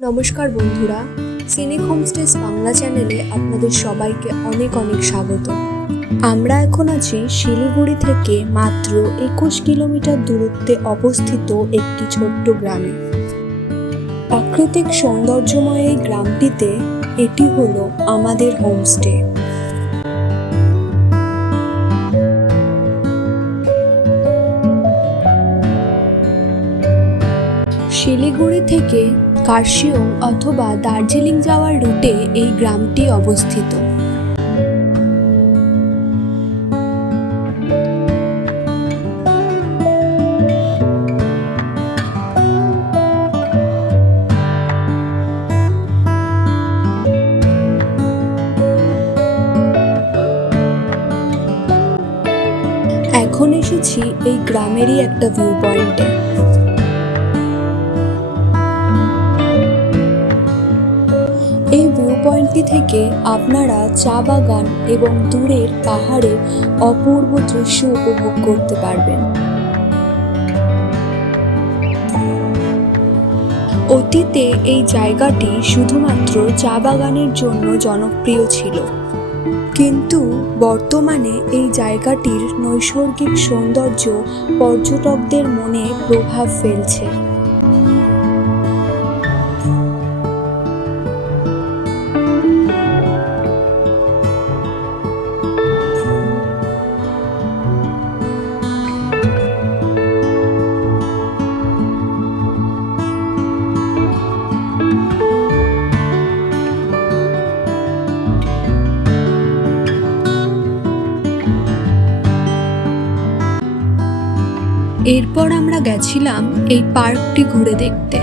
নমস্কার বন্ধুরা, সিনিক হোমস্টেস বাংলা চ্যানেলে আপনাদের সবাইকে অনেক অনেক স্বাগত। আমরা এখন আছি শিলিগুড়ি থেকে মাত্র 21 কিলোমিটার দূরত্বে অবস্থিত একটি ছোট্ট গ্রামে। প্রাকৃতিক সৌন্দর্যময় এই গ্রামটিতে এটি হলো আমাদের হোমস্টে। শিলিগুড়ি থেকে কার্শিয়ং অথবা দার্জিলিং যাওয়ার রুটে এই গ্রামটি অবস্থিত। এখন এসেছি এই গ্রামেরই একটা ভিউ পয়েন্টে। এই ভিউ পয়েন্টটি থেকে আপনারা চা বাগান এবং দূরের পাহাড়ের অপূর্ব দৃশ্য উপভোগ করতে পারবেন। অতীতে এই জায়গাটি শুধুমাত্র চা বাগানের জন্য জনপ্রিয় ছিল, কিন্তু বর্তমানে এই জায়গাটির নৈসর্গিক সৌন্দর্য পর্যটকদের মনে প্রভাব ফেলছে। এরপর আমরা গেছিলাম এই পার্কটি ঘুরে দেখতে।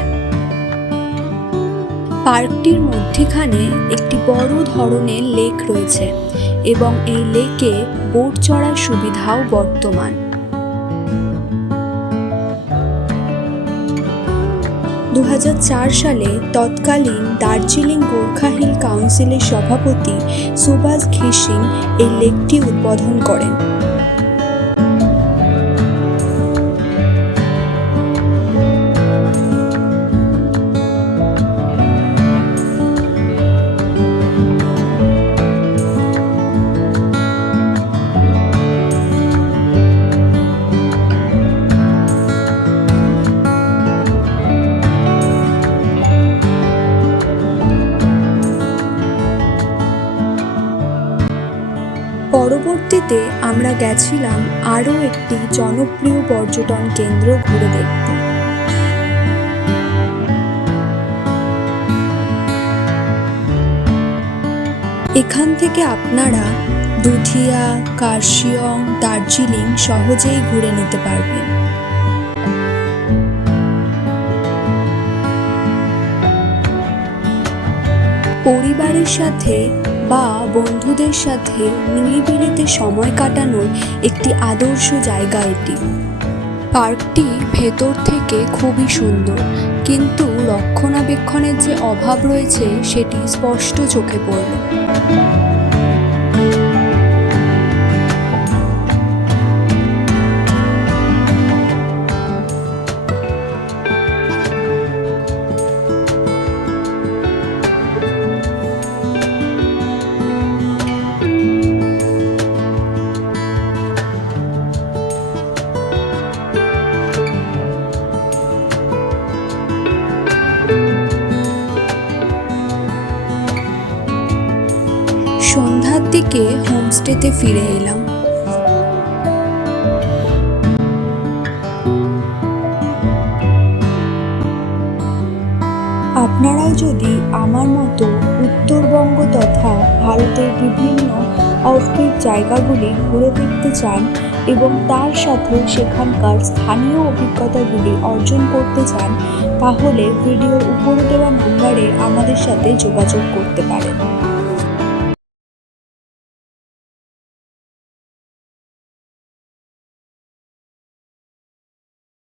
পার্কটির মধ্যখানে একটি বড় ধরনের লেক রয়েছে এবং এই লেকে বোট চড়ার সুবিধাও বর্তমান। দু সালে তৎকালীন দার্জিলিং গোর্খা হিল কাউন্সিলের সভাপতি সুভাষ ঘিসিং এই লেকটি উদ্বোধন করেন। পরবর্তীতে আমরা গেছিলাম আরও একটি জনপ্রিয় পর্যটন কেন্দ্র ঘুরে দেখতে। এখান থেকে আপনারা দুধিয়া, কার্শিয়ং, দার্জিলিং সহজেই ঘুরে নিতে পারবেন। পরিবারের সাথে বা বন্ধুদের সাথে নিরিবিলিতে সময় কাটানোর একটি আদর্শ জায়গা এটি। পার্কটি ভেতর থেকে খুবই সুন্দর, কিন্তু রক্ষণাবেক্ষণের যে অভাব রয়েছে সেটি স্পষ্ট চোখে পড়ল। সন্ধ্যার দিকে হোমস্টেতে ফিরে এলাম। আপনারাও যদি আমার মতো উত্তরবঙ্গ তথা ভারতের বিভিন্ন অফবিট জায়গাগুলি ঘুরে দেখতে চান এবং তার সাথে সেখানকার স্থানীয় অভিজ্ঞতাগুলি অর্জন করতে চান, তাহলে ভিডিওর উপরে দেওয়া নম্বরে আমাদের সাথে যোগাযোগ করতে পারেন।